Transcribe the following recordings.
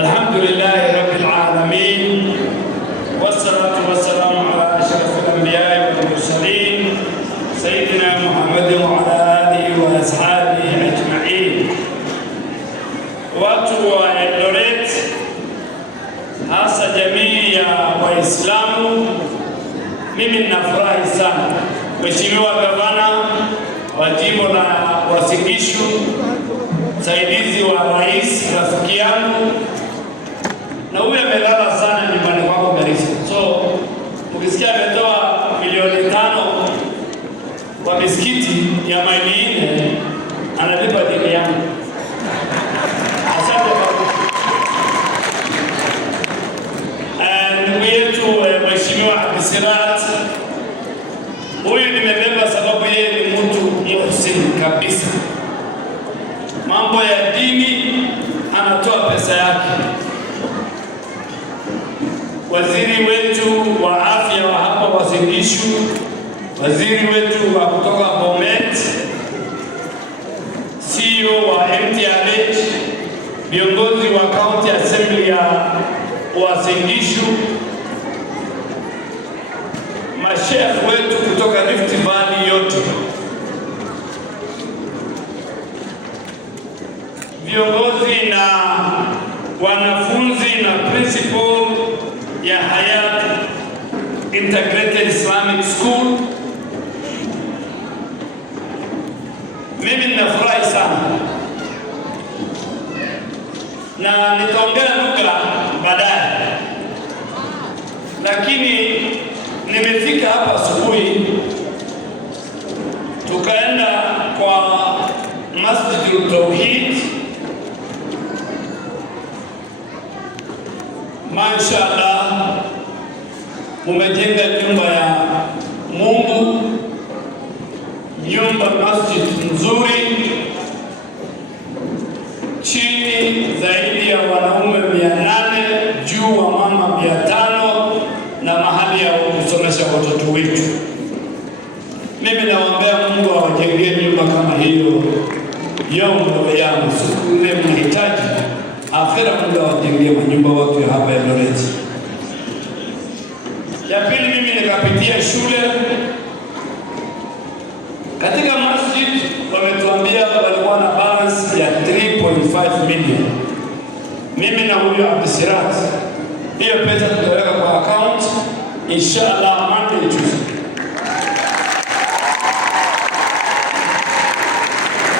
Alhamdulillahi rabbil alamin, wassalatu wassalamu ala ashrafil anbiya'i wal mursalin sayyidina Muhammadin wa ala alihi wa ashabihi ajma'in. Watu wa Eldoret, hasa jamii ya Waislamu, mimi ninafurahi sana. Mheshimiwa Gavana wa jimbo la Uasin Gishu, msaidizi wa rais, rafiki yangu, na huyu amelala sana nyumbani kwako Garissa. So ukisikia ametoa milioni 5 kwa misikiti ya maili 4, analipa deni yangu. Asante kwa ndugu yetu Mheshimiwa Abdisirat, huyu nimebeba sababu yeye ni mtu muhsin kabisa. Mambo ya dini anatoa pesa yake. Waziri wetu wa afya wa hapa Uasin Gishu, waziri wetu wa kutoka Bomet, CEO wa MTRH, viongozi wa County Assembly ya Uasin Gishu, masheikh wetu kutoka Rift Valley yote, viongozi na wanafunzi na principal ya Hayat Integrated Islamic School. Mimi ninafurahi sana na nitaongea lugha baadaye, lakini nimefika hapa asubuhi, tukaenda kwa Masjidul Tawhid. Mashaallah, umejenga nyumba ya Mungu, nyumba masjid nzuri, chini zaidi ya wanaume 800, juu wa mama 500, na mahali ya kusomesha watoto wetu. Mimi nawaombea Mungu awajengee nyumba kama hiyo yombo yangu, siku ile mnahitaji akhira, Mungu awajengee nyumba watu hapa Eldoret. Ya pili, mimi nikapitia shule katika masjid, wametuambia walikuwa na balance ya 3.5 million. Mimi na huyu Abdisirat, hiyo pesa tutaweka kwa account inshallah Monday Tuesday.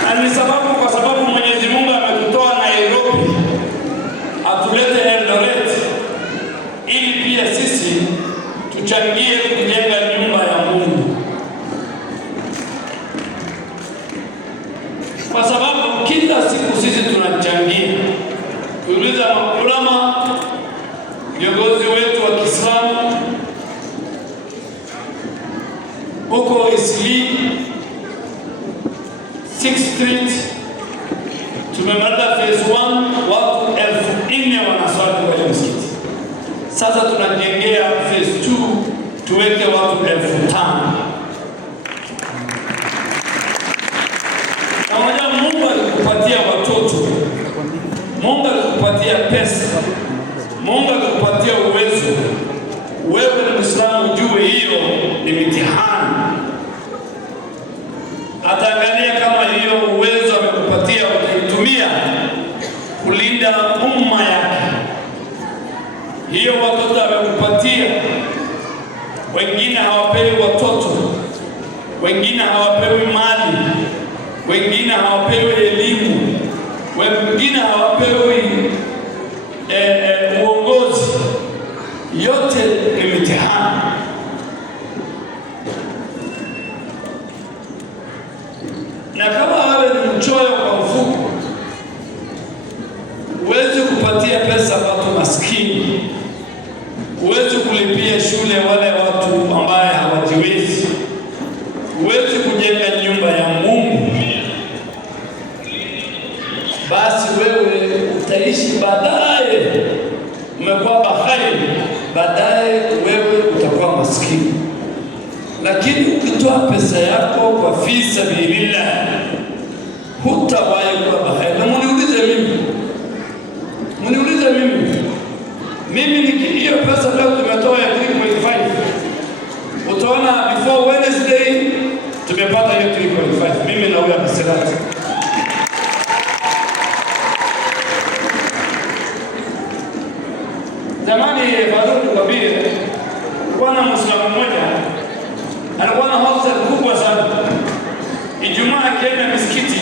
Na ni sababu, kwa sababu Mwenyezi Mungu ametutoa Nairobi atulete Eldoret ili pia sisi tuchangie kujenga nyumba ya Mungu, kwa sababu kila siku sisi tunachangia. Tuuliza maulama, viongozi wetu wa Kiislamu huko Isli 6th Street, tumemaliza phase 1, watu 4,000 wanaswali kwa msikiti. Sasa tunajengea phase 2, tuweke watu 5,000. Na moja, Mungu alikupatia watoto, Mungu alikupatia pesa, Mungu alikupatia uwezo. Wewe ni Muislamu, ujue hiyo ni mitihani. Ataangalia kama hiyo uwezo amekupatia utaitumia kulinda umma yake. Hiyo watoto amekupatia, wengine hawapewi watoto, wengine hawapewi mali, wengine hawapewi elimu, wengine hawapewi uongozi. Yote ni mitihani. Na kama wewe ni mchoyo kwa mfuko, huwezi kupatia pesa watu maskini, huwezi kulipia shule wale watu ambaye hawajiwezi, huwezi kujenga nyumba ya Mungu, basi wewe utaishi baadaye umekuwa bahari, baadaye wewe utakuwa maskini. Lakini ukitoa pesa yako kwa fi sabilillah, hutawahi kuwa bahari. Na mniulize mimi Sasa leo tumetoa ya 3.5. Utaona before Wednesday tumepata hiyo 3.5. Mimi na huyo Mserati. Zamani Faruk Kabir kuna Muislamu mmoja alikuwa na hostel kubwa sana. Ijumaa akienda misikiti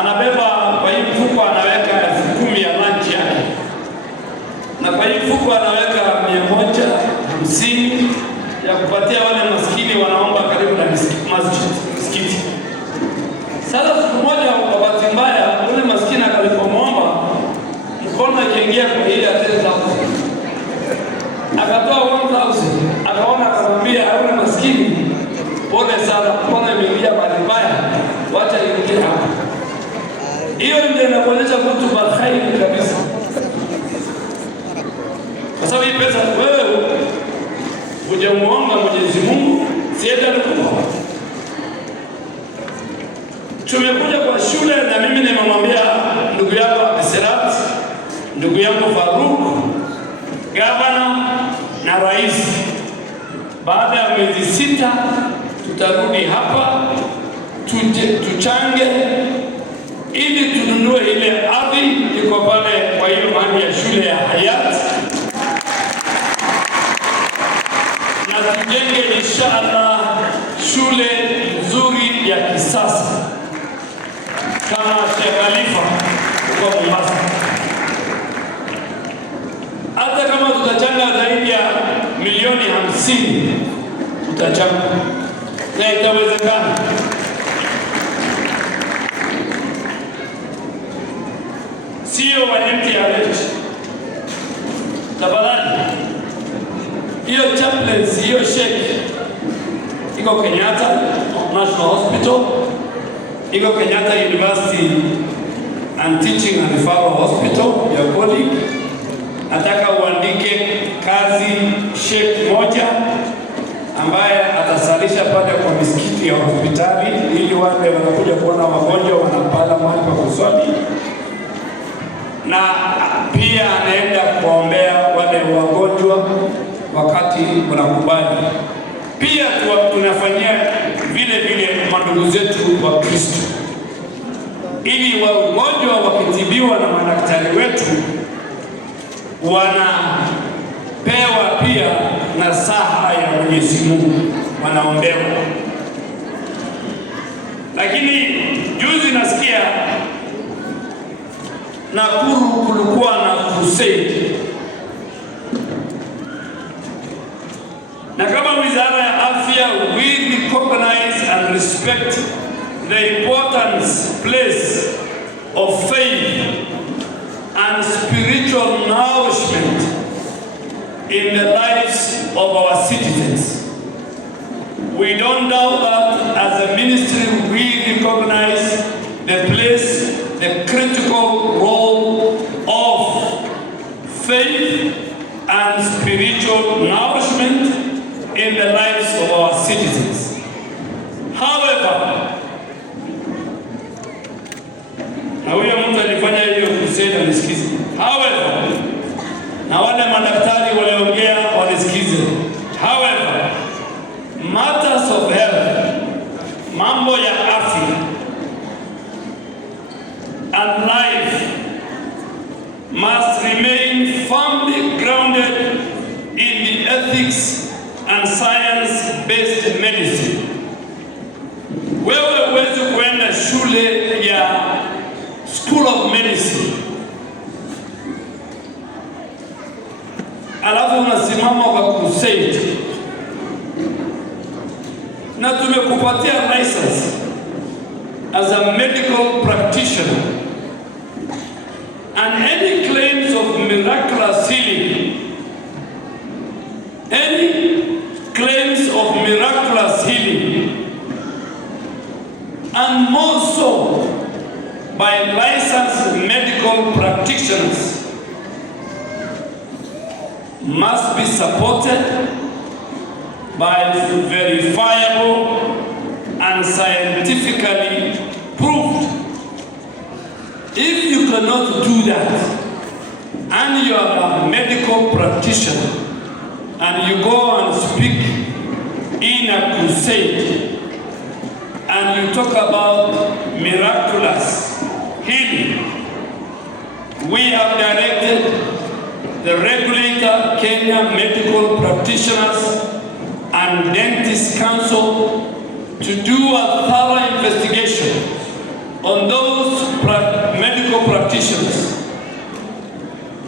anabeba kwa hii mfuko anaweka 10,000 ya lunch yake. Na kwa hii mfuko anaweka 150 ya kupatia wale maskini wanaomba karibu na msikiti. Sasa siku moja kwa bahati mbaya ule maskini alipomwomba mkono akiingia kwa ile 10,000. Akatoa 1,000, akaona akamwambia yule maskini, pole sana, mkono imeingia mahali mbaya, wacha ingie hapa. Hiyo ndio inakuonyesha mtu barakaini kabisa. Kwa sababu hii pesa wewe hujamuomba Mwenyezi Mungu, sienda kukupa. Tumekuja kwa shule na mimi nimemwambia ndugu yangu Mserati, ndugu yangu Faruk, gavana na rais, baada ya miezi 6 tutarudi hapa tuchange ili tununue ile ardhi iko pale kwa hiyo mahali ya shule ya Hayat, na tujenge inshallah shule nzuri ya kisasa kama Sheikh Khalifa kwa Mombasa. Hata kama tutachanga zaidi ya milioni 50 tutachanga, na itawezekana. Sio wa MTRH. Tafadhali. Hiyo chaplains, hiyo sheikh iko Kenyatta National Hospital, iko Kenyatta University and Teaching and Referral Hospital ya colleague. Nataka uandike kazi sheikh moja ambaye atasalisha pale kwa misikiti ya hospitali, ili wale wanakuja kuona wagonjwa wanapata mahali pa kuswali, na pia anaenda kuombea wale wagonjwa wakati wanakubali. Pia tunafanyia vile mandugu zetu wa Kristo, ili wagonjwa wakitibiwa na madaktari wetu wanapewa pia nasaha ya Mwenyezi Mungu, wanaombewa. Lakini juzi nasikia Nakuru kulikuwa na crusade, na kama wizara ya afya, we recognize and respect the importance place of faith and spiritual nourishment in the lives of our citizens. We don't doubt that as a ministry we recognize the place, the critical role of faith and spiritual nourishment in the lives of our citizens. However, na huyo mtu alifanya hiyo kusema nisikize. However, na wale madaktari waliongea wanisikize. However, matters of health, mambo ya afya and life must remain firmly grounded in the ethics and science-based medicine. Wewe huwezi kuenda shule ya School of Medicine alafu unasimama kwa crusade, na tumekupatia license as a medical practitioner, and any claims of miraculous healing, and more so by licensed medical practitioners, must be supported by verifiable and scientifically proved. If you cannot do that, and you are a medical practitioner and you go and speak in a crusade and you talk about miraculous healing, we have directed the regulator, Kenya Medical Practitioners and Dentists Council, to do a thorough investigation on those medical practitioners.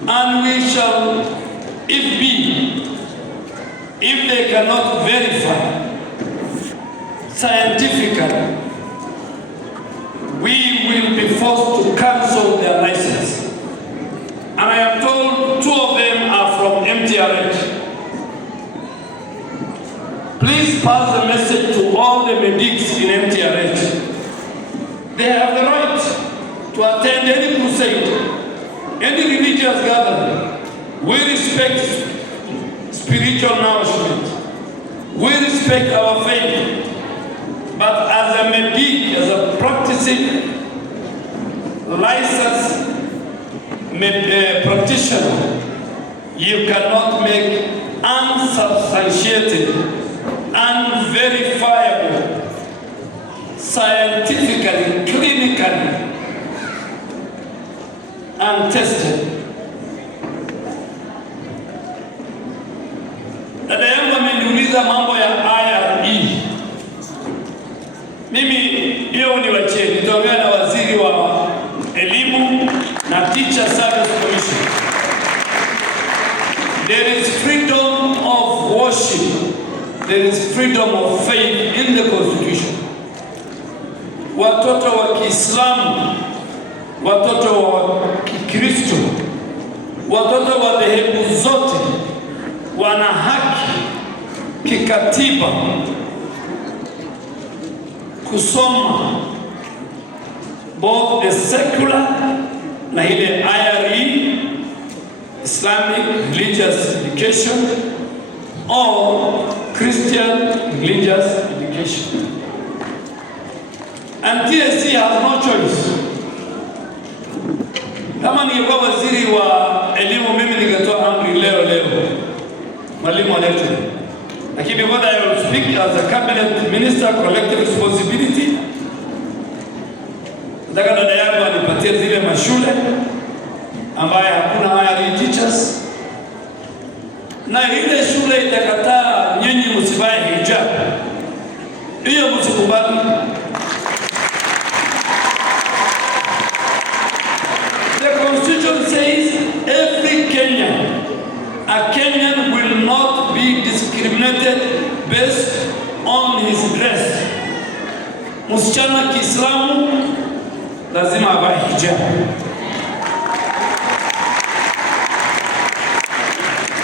And we shall, if they cannot verify scientifically, we will be forced to cancel their license. And I am told 2 of them are from MTRH. Please pass the message to all the medics in MTRH. They have the right to attend any crusade, any religious gathering. We respect spiritual nourishment. We respect our faith. But as a medic, as a practicing licensed practitioner, you cannot make unsubstantiated, unverifiable, scientifically, clinically, untested. Dada yangu ameniuliza mambo ya IRE. Mimi hiyo niwachie, nitaongea na waziri wa elimu na Teacher Service Commission. There is freedom of worship. There is freedom of faith in the Constitution. Watoto wa Kiislamu, watoto wa Kikristo, watoto wa dhehebu zote wana haki kikatiba kusoma both the secular na ile IRE, Islamic Religious Education, or Christian Religious Education. And TSC has no choice. Kama ningekuwa waziri wa elimu, mimi ningetoa amri leo mwalimu alete. Lakini what I will speak as a cabinet minister, collective responsibility. Nataka dada yangu anipatie zile mashule ambaye hakuna IRE teachers, na ile shule itakataa nyinyi msivae hijab, hiyo msikubali. The Constitution says every Kenyan, a Kenyan will not be discriminated based on his dress. Msichana Kiislamu lazima avae hijab.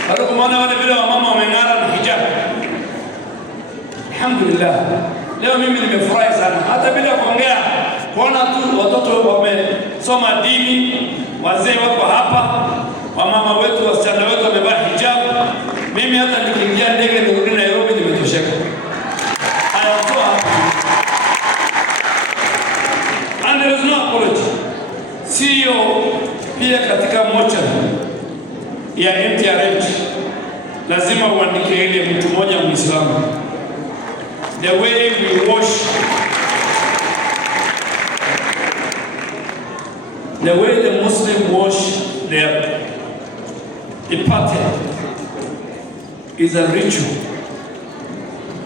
Hata kumaona wale vile wamama wameng'ara na hijab. Alhamdulillah. Leo mimi nimefurahi sana. Hata bila kuongea, kuona tu watoto wamesoma dini, wazee wako hapa, wamama wetu, wasichana wetu wamevaa hijab. Mimi hata nikiingia ndege nirudi Nairobi nimetosheka. I am so happy. And there is no apology. CEO pia katika mocha ya MTRH lazima uandike ile mtu mmoja Muislamu. The way we wash, the way the Muslim wash their ipate is a ritual.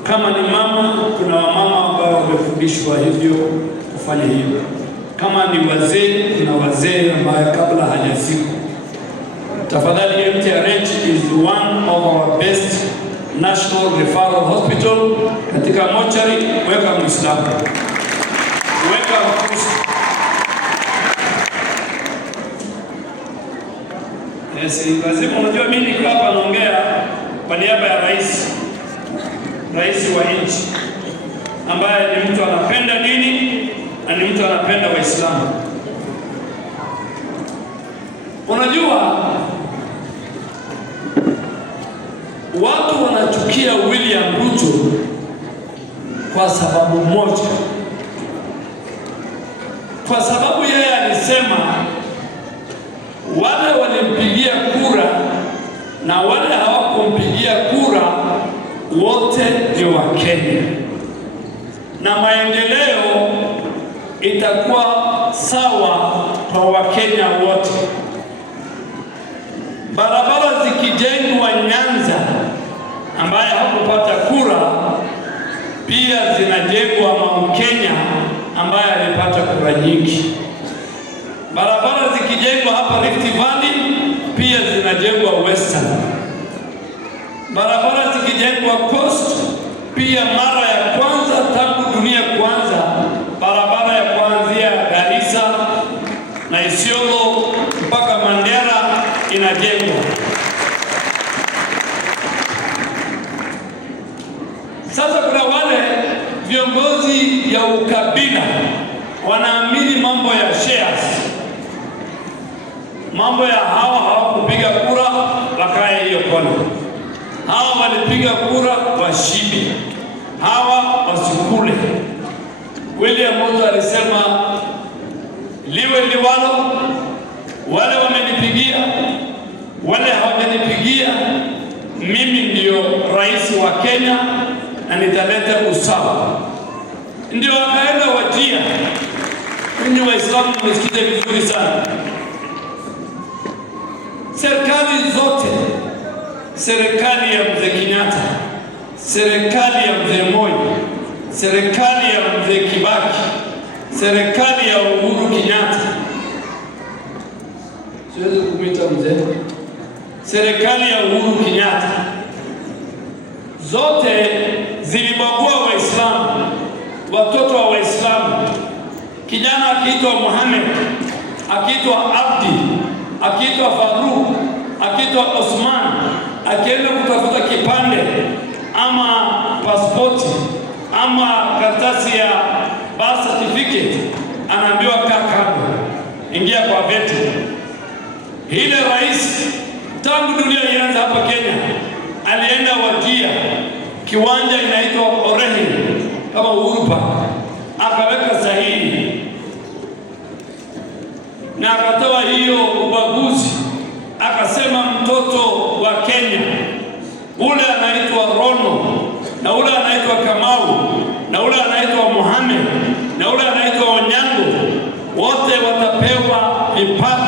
Kama ni mama, kuna wamama ambao wamefundishwa hivyo kufanya hivyo. Kama ni wazee, kuna wazee ambao kabla hajasiku. Tafadhali, MTRH is one of our best national referral hospital. Katika mochari, weka Muislamu, weka Mkristo. Yes, lazima unajua mimi niko hapa naongea kwa niaba ya rais wa nchi ambaye ni mtu anapenda dini na ni mtu anapenda Waislamu. Unajua watu wanachukia William Ruto kwa sababu moja. Kwa sababu yeye alisema wale walimpigia na wale hawakumpigia kura wote ni Wakenya, na maendeleo itakuwa sawa kwa Wakenya wote. Barabara zikijengwa Nyanza ambaye hakupata kura, pia zinajengwa Mount Kenya ambaye alipata kura nyingi. Barabara zikijengwa hapa Rift Valley, pia zinajengwa Western. Barabara zikijengwa Coast, pia mara ya kwanza tangu dunia kuanza, barabara ya kuanzia Garissa na Isiolo mpaka Mandera inajengwa. Sasa kuna wale viongozi ya ukabila wanaamini mambo ya shares, mambo ya hawa hawakupiga kura wakae hiyo kona, hawa walipiga kura washibe, hawa wasikule. William Ruto alisema liwe liwalo, wale wamenipigia, wale hawajanipigia, mimi ndio rais wa Kenya na nitaleta usawa. Ndio wakaenda Wajir. Ninyi Waislamu msikize vizuri sana. Serikali zote, serikali ya Mzee Kenyatta, serikali ya Mzee Moi, serikali ya Mzee Kibaki, serikali ya Uhuru Kenyatta, siwezi kumwita mzee, serikali ya Uhuru Kenyatta, zote zilibagua Waislamu, watoto wa Waislamu. Kijana akiitwa Muhammad, akiitwa Abdi, akiitwa Faruk, akiitwa Osman, akienda kutafuta kipande ama pasipoti ama karatasi ya birth certificate, anaambiwa kaa kando, ingia kwa veti. Ile rais tangu dunia ianza hapa Kenya alienda Wajir, kiwanja inaitwa Orehe kama Uhuru Park, akaweka sahihi na akatoa hiyo ubaguzi, akasema mtoto wa Kenya ule anaitwa Rono na ule anaitwa Kamau na ule anaitwa Mohamed na ule anaitwa Onyango, wote watapewa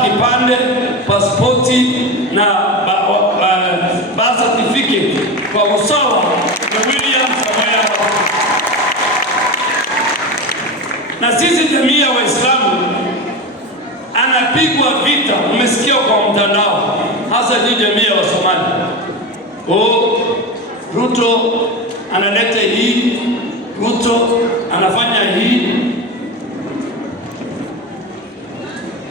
kipande, pasipoti na birth certificate kwa usawa na William Samoei. Na sisi jamii ya Waislamu anapigwa vita, umesikia kwa mtandao, hasa jamii ya Wasomali. Ruto analeta hii, Ruto anafanya hii.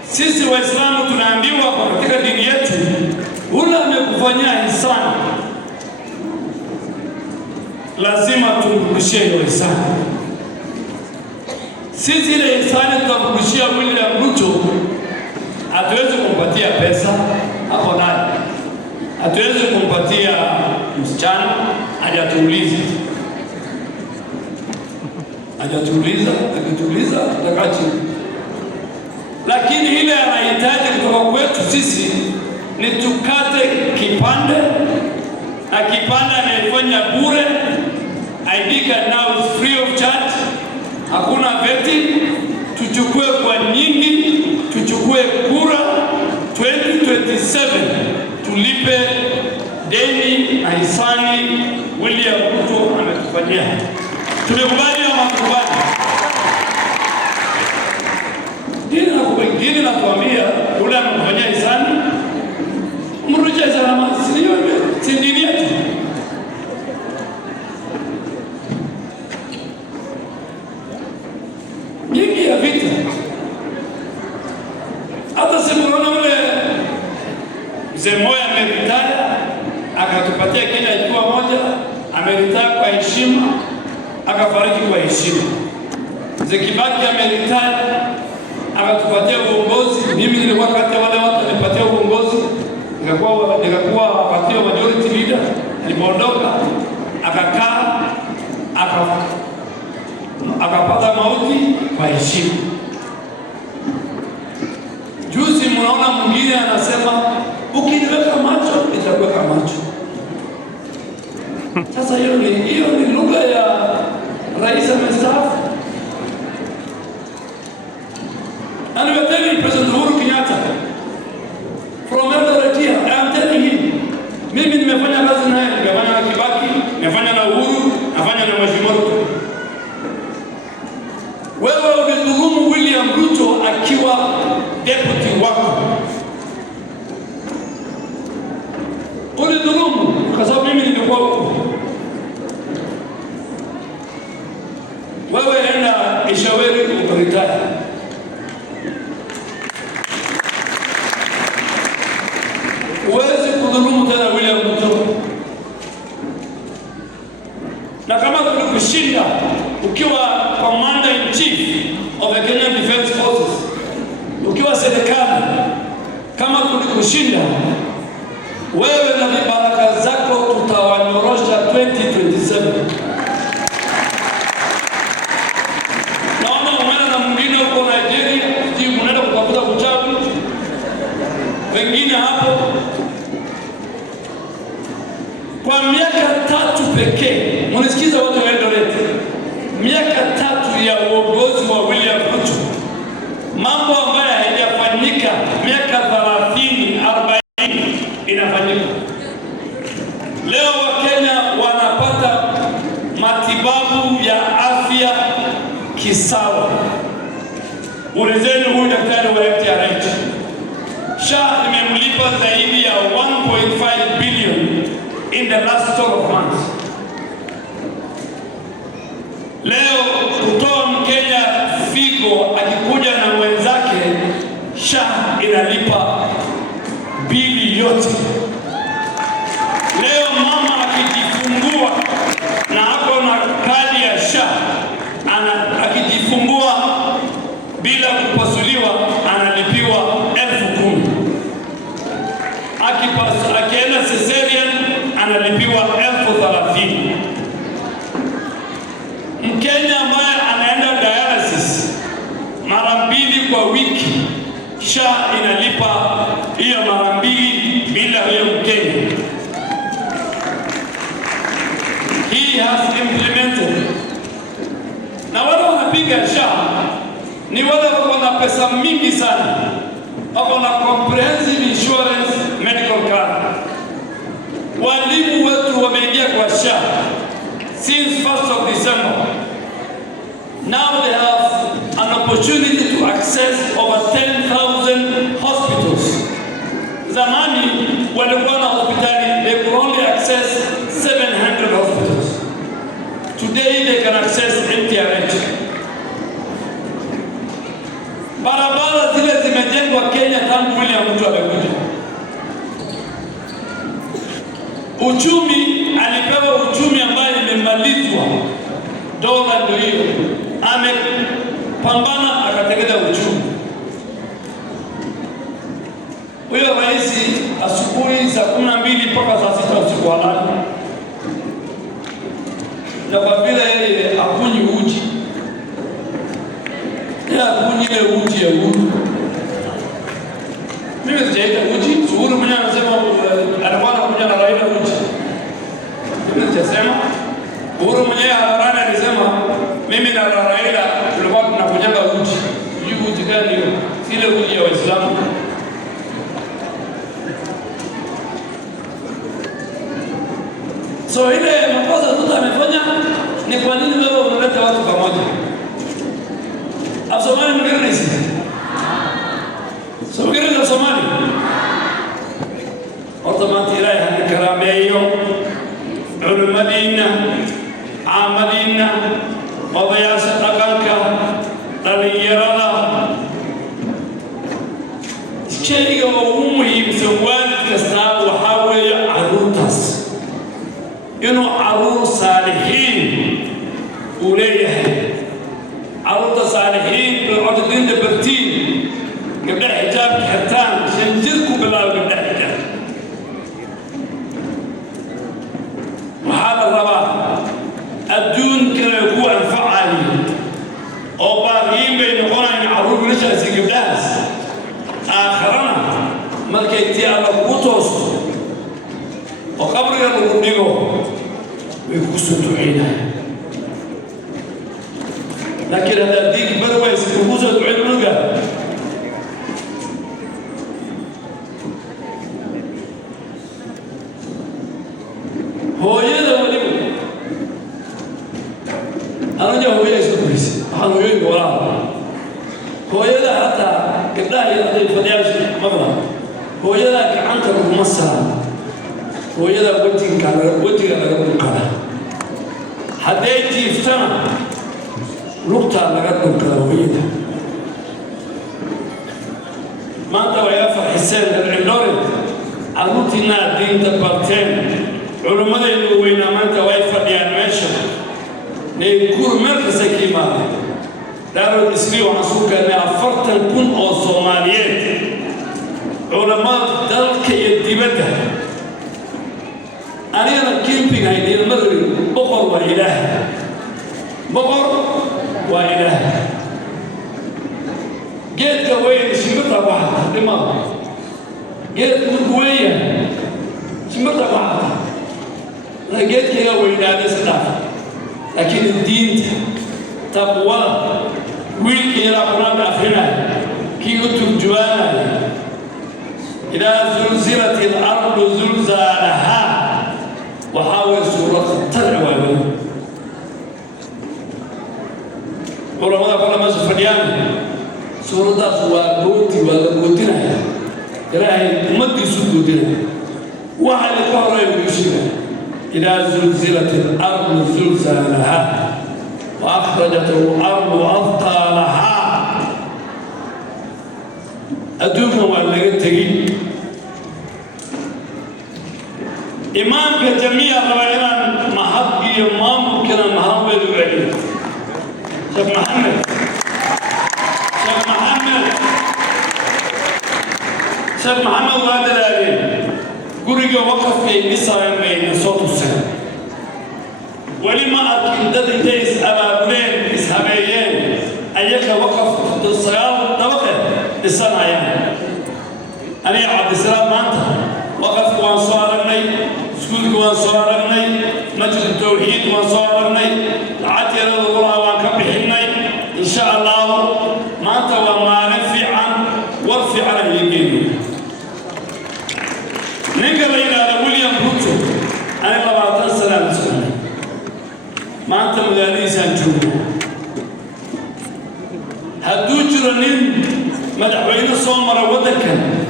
Sisi Waislamu tunaambiwa katika dini yetu, ule amekufanyia ihsani lazima tumrudishie hiyo ihsani. Sisi ile ihsani tutamrudishia William Ruto, hatuwezi kumpatia pesa hapo naye, hatuwezi kumpatia msichana, hajatuuliza, akituuliza tutakachi. Lakini ile anahitaji kutoka kwetu sisi ni tukate kipande, na kipande anayefanya bure. ID card now is free of charge, hakuna veti. Tuchukue kwa nyingi, tuchukue kura 2027, tulipe deni na hisani William Ruto ametufanyia. Tumekubali ama tukubali? Dini natuambia ule amekufanyia hisani, mrudishe hisani, si dini yetu. Nyingi ya vita, hata simuona ule Mzee Moi ameritaya, akatupatia Kenya ikiwa moja, ameritaya kwa heshima, akafariki kwa heshima. Mzee Kibaki ameritaya, akatupatia uongozi. Mimi nilikuwa kati ya wale watu walipatia uongozi, nikakuwa party majority leader. Alipoondoka akakaa, akapata mauti kwa heshima. Juzi mnaona mwingine anasema ukiniweka macho nitakuweka macho. Sasa hiyo ni lugha ya rais amestaafu. And we are telling President Uhuru Kenyatta from Eldoret here, I am telling him, mimi nimefanya kazi naye, nimefanya na Kibaki, nimefanya na Uhuru, nafanya na Mheshimiwa Ruto. Wewe ulidhulumu William Ruto akiwa deputy wako. Ulidhulumu kwa sababu mimi nilikuwa huko. Wewe enda Ishaweri ukaritaya. Huwezi kudhulumu tena William Ruto. Na kama tulikushinda ukiwa Commander-in-Chief of the Kenyan Defence Forces, ukiwa serikali, kama tulikushinda, wewe na vibaraka zako tutawanyorosha 2027. Naona umeenda na mwingine huko Nigeria, sijui unaenda kutafuta uchawi. Wengine hapo kwa miaka 3 pekee, mnasikiza watu wa Eldoret, miaka 3 ya uongozi wa William Ruto, mambo ambayo hayajafanyika miaka 30, 40 inafanyika. Leo Wakenya wanapata matibabu ya afya kisawa. Ulizeni huyu daktari wa FTRH, SHA imemlipa zaidi ya 1.5 billion in the last 12 months. Leo kutoa Mkenya figo akikuja na wenzake, SHA inalipa bili yote. Leo mama akijifungua na ako na kadi ya SHA, akijifungua bila kupasuliwa analipiwa 10,000. Akienda cesarean analipiwa 30,000. Mkenya ambaye anaenda dialysis mara 2 kwa wiki, SHA inalipa hiyo mara 2 bila huyo Mkenya. He has implemented. Na wale wanapiga SHA ni wale wako na pesa mingi sana, wako na comprehensive insurance medical card. Walimu wetu wameingia kwa SHA since 1st of December. Now they have an opportunity to access over 10,000 hospitals. Zamani walikuwa na hospitali, they could only access 700 hospitals. Today they can access FTRH. Barabara zile zimejengwa Kenya tangu William Ruto amekuja. Uchumi, alipewa uchumi ambayo imemalizwa. Dola ndio hiyo. Amepambana akatengeneza uchumi. Huyo rais asubuhi saa 12 mpaka saa 6 usiku halali. Na kwa vile yeye hakunywi uji, yeye hakunywi ile uji ya Uhuru. Mimi sijaita uji, Uhuru mwenyewe anasema alikuwa anakunywa na Raila uji. Mimi sijasema. Uhuru mwenyewe hadharani alisema mimi na Raila tulikuwa tunakunyanga uji. Hiyo uji gani hiyo? Ile uji ya Waislamu. So ile makosa zote amefanya ni kwa nini wewe unaleta watu pamoja? Somali mwingine so mwingine na Somali automatically hadi karameyo ul Madina amalina wadaya sadakanka daliyarada shayga ugu muhiimsan waalid kasta waxa weeye caruurtaas inuu caruur saalihiin u leeyahay. caruurta saalihiin bilcodinta bartiin gabdha xijaab xirtaan shan jir ku bilaabo gabdha xijaab. waxaa la rabaa adduunkana ku anfacayo oo baahiin bay noqonayaan caruur wiilashaasi gabdhahaas. aakharana markay tii alla kugu toosto oo qabriga lagu dhigo ويكسروا عينها لكن هذا ديك برويس كوزة عينها هو يدا ولي أنا جا هو يسوع أنا وين وراه هو يدا حتى قداه يدا فدياش مغرب هو يدا كعنت المصر هو يدا وجهك على ربك حديتي افتنا لقطة لقدم كلاوية ما أنت ويا حسين العلوري عروتنا دين دبرتين علماء اللي وين ما أنت ويا يعني ماشي نيكون مركز كيما دارو الإسلام وعسوك أن أفرت كن أو صوماليات علماء دلك يدبتها أنا كيمبينغ هيدي المغرب بقر وإله بقر وإله جيت كوين شمرتها واحدة لماذا؟ جيت كوين شمرتها واحدة أنا جيت كوين هذا سلاف لكن الدين تقوى ويل إلى قرآن أفهمها كي يكتب جوانا إذا زلزلت الأرض زلزالها وحاول سورة التلعوى ولما قال ما سفريان سورة سوى بوتي ولا بوتنا إلهي مدي سودنا وعلى قرى يشينا إذا زلزلت الأرض زلزالها وأخرجت الأرض أثقالها أدوكم ولا تجي إمام كجميع رواينا محبي إمام كنا محمد وعلي شيخ محمد وهذا الأبي قرية وقف في مصر بين صوت السنة ولما أكيد ذات جيس أبابين إسحابيين أيك وقف ضد الصيام طبقة السنة يعني أنا عبد السلام مانتا وقف وان صارني سكول وان صارني مجلس التوحيد وان صارني عاتي الله وان كبحني إن شاء الله مانتا وما نفعا وارفع على اليمين نقل إلى ويليام بروتو أنا 14 سنة مسؤول ما أنت مداني سانجو هدو جرنين مدحوين الصومرة ودكا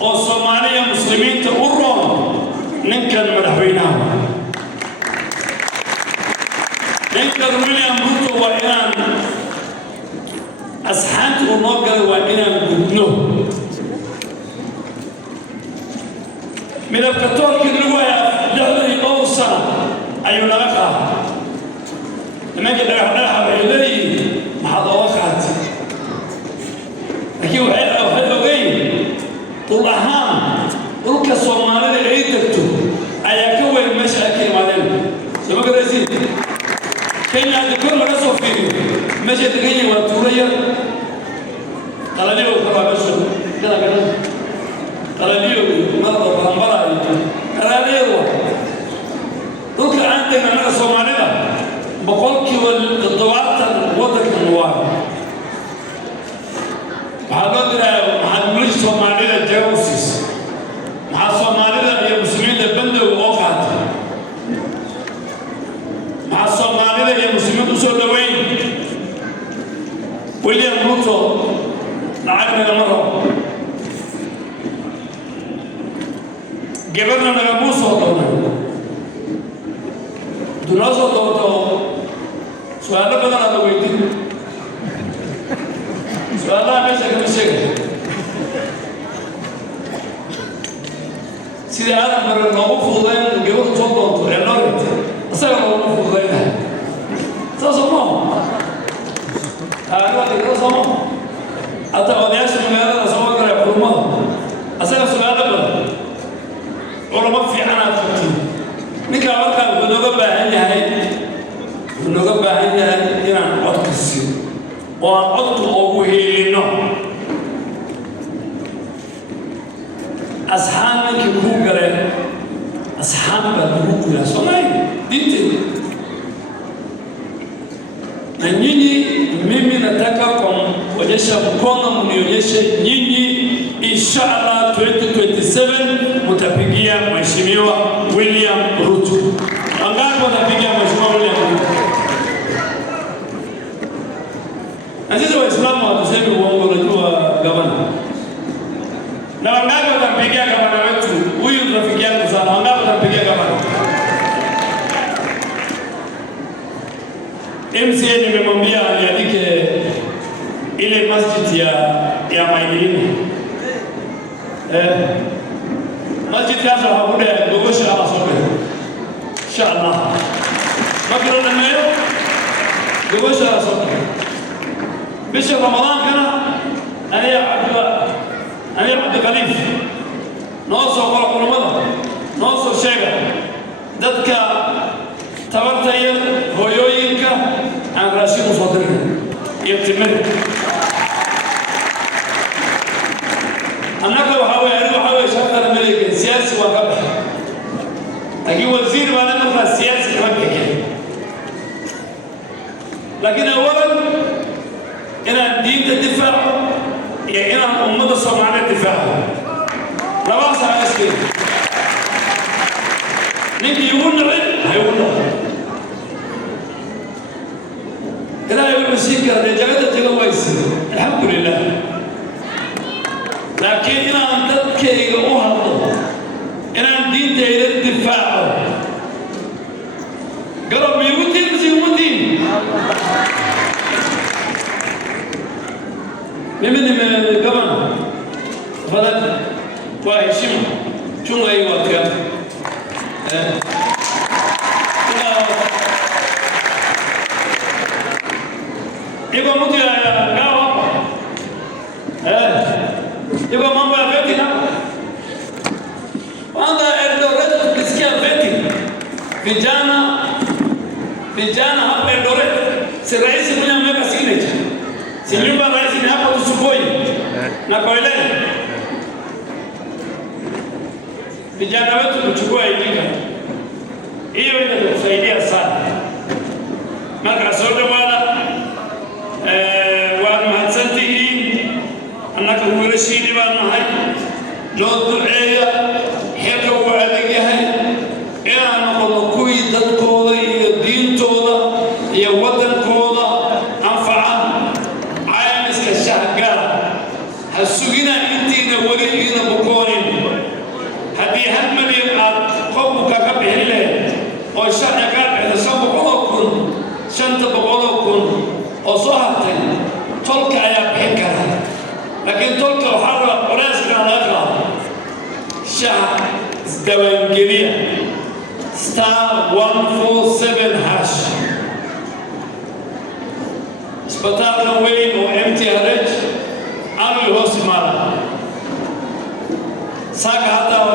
أو الصومالية مسلمين تقرون ننكن مدحوينها ننكر ويليام بروتو وإنان أسحانت ونقل وإنان بدنو من الكتول كنلوها لحظة أوصى أيو نلقى لما كده نلحب إلي محضة وقعت لكن وحلو غير طول أهام طول كالصومالي العيد تكتو أيا كوي المشاكل مالين سبق الرسيد كان هذا كل مرسو فيه مشي تغيي والتورية قال لي وقرأ بشر كده قال لي مرضى بامبراي قال لي ذكر عندنا من الصومالية بقولك والضوات الوضع النوار هذا مع الملك الصومالية جاوسيس مع الصومالية هي مسلمين البند ووقعت مع الصومالية هي مسلمين سوداوين ويليام بروتو لعبنا مرة جبرنا نجموس وطنا دراسة وطنا سؤال بدنا نقولي سؤال لا ماشي كمشي سيدي أنا مرة نوقف فلان جبر توضع النورد أصلا نوقف فلان تصمم أنا أقول تصمم أتقدياش من هذا تصمم كره حرمة أصلا سؤال بدنا علماء في عنا تكتب نكا وكان بنوجب هاي إن عدك السير وعدك أبوه لنا أصحابك كوجرة asxaabba duruku ya Somali dinti. Na nyinyi, mimi nataka kuonyesha mkono, mnionyeshe nyinyi, inshallah 2027 mtapigia Mheshimiwa William Ruto. Wangapi watapigia Mheshimiwa William Ruto? Na sisi Waislamu hatusemi uongo, unajua gavana. Na wangapi watampigia gavana wetu? Huyu rafiki yangu sana. Wangapi watampigia gavana? MCA nimemwambia niandike ile masjid ya Mailini. Masjid kaza hakuda gogosha ala sobe. Inshallah. Makro na mayo gogosha ala sobe. Bisha Ramadan kana أنا عبد الخليف نوصل ورق رمضان نوصل شيء ذاتك تبرتير هويوينك عن راشي مصادر يتمر أنك وحاوي شكر ملك سياسي وقبح أجي وزير وأنا نقرأ سياسي كمان لكن أولا إن الدين الدفاع يعني أنا أمة الصومالية الدفاع لا بأس على شيء نبي يقول نعم هيقول نعم إذا يقول مسيكا رجعت تجوز الحمد لله لكن أنا أنت كي أهرب أنا الدين تير الدفاع قرب يموتين زيموتين ممن كمان فلان وهشيم شو غير وقتها يبقى مودي قاوة يبقى مامبا فيتنا وأنا إردوريت بسكيا فيتي vijana hapa Eldoret si rais mwenye ameweka signature si nyumba rais ni hapa Tusukoi na Koileni. Vijana wetu kuchukua idika hiyo itatusaidia sana. Maka sote bwana wa mahasati anaka urashidi bwana hai lodu eya heka wa adigi hai ina noqdo kuwi dadkooda iyo diintooda iyo wadankooda anfaca caymiska shahgala hasugina intiina weli ina bukoonin haddii hal malyan aad qofku kaga bixin lahayd oo sharci kaa bixda 500,000 500,000 oo soo hartay tolka ayaa bixin kara laakiin tolka waxaa raba culeyska laga qaado shaha isdawangeliya *147# isbitaalka weyn oo MTRH aan hoos imaada saaka hataa